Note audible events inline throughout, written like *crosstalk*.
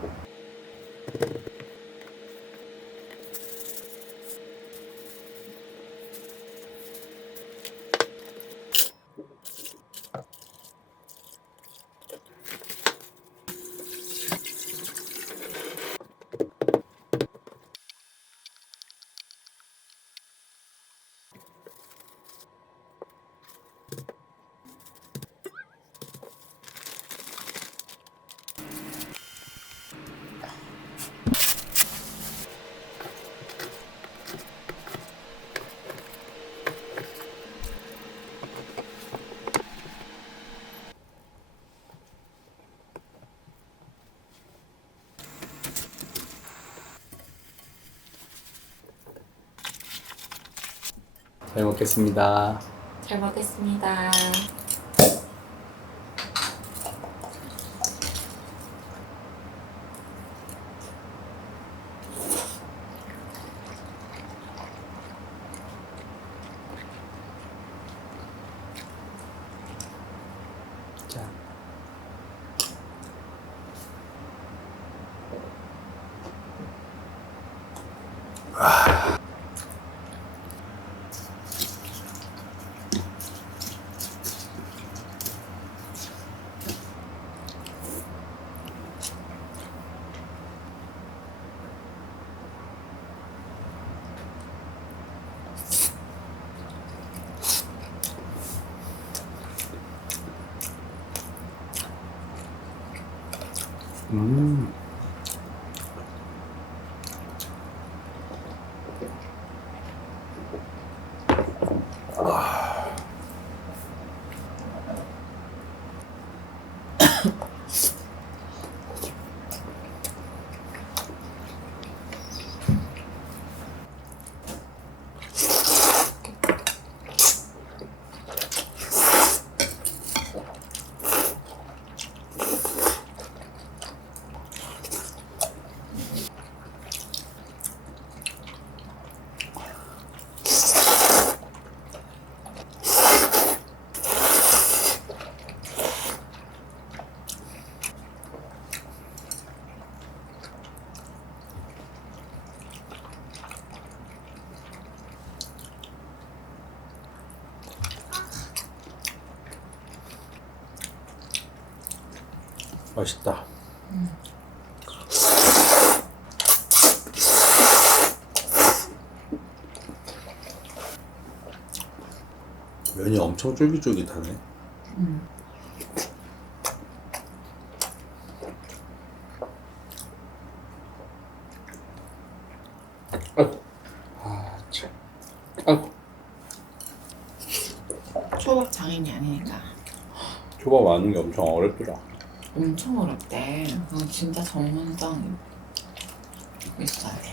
people. 잘 먹겠습니다. 잘 먹겠습니다. 자. 음. 맛있다. 면이 엄청 쫄깃쫄깃하네. 아, 참. 아이고. 초밥 장인이 아니니까 초밥 하는 게 엄청 어렵더라. 엄청 어렵대. 그거 진짜 전문성 있어야 돼.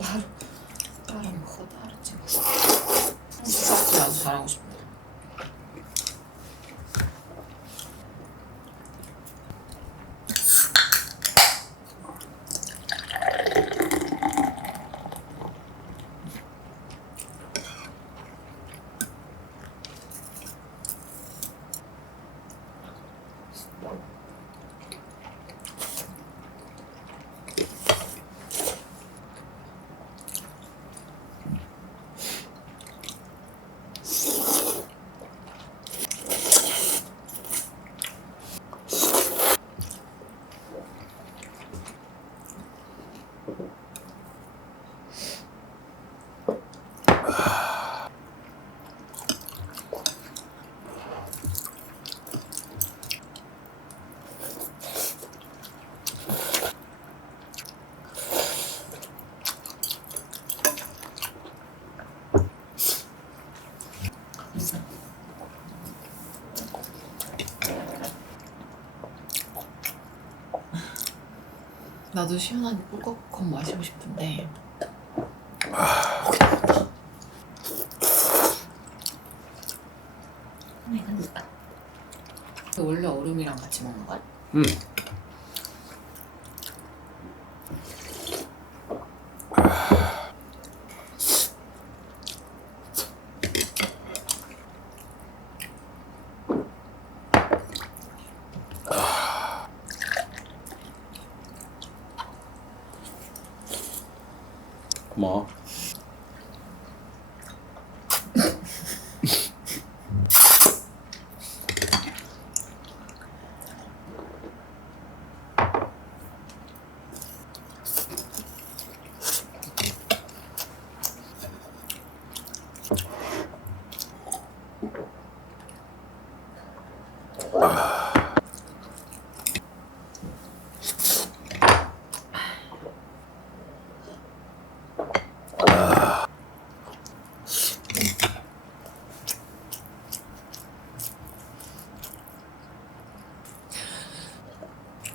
따로 따로 먹어 따로 찍어. 수박도 나도 잘하고 싶어. 나도 시원하게 꿀꺽꿀꺽 마시고 싶은데 원래 얼음이랑 같이 먹는 거야? 음. 毛。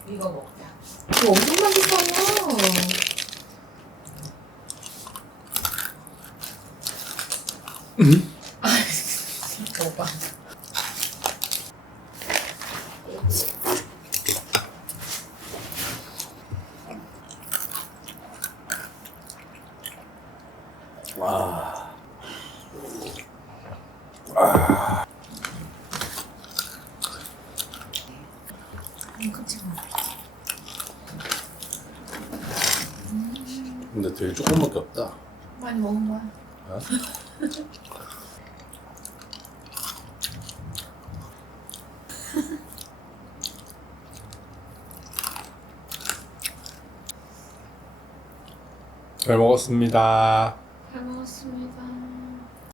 이거 먹자. 이거 엄청 맛있어요. 음. 되게 조금밖에 없다. 많이 먹은 거야. 어? *laughs* 잘 먹었습니다. 잘 먹었습니다.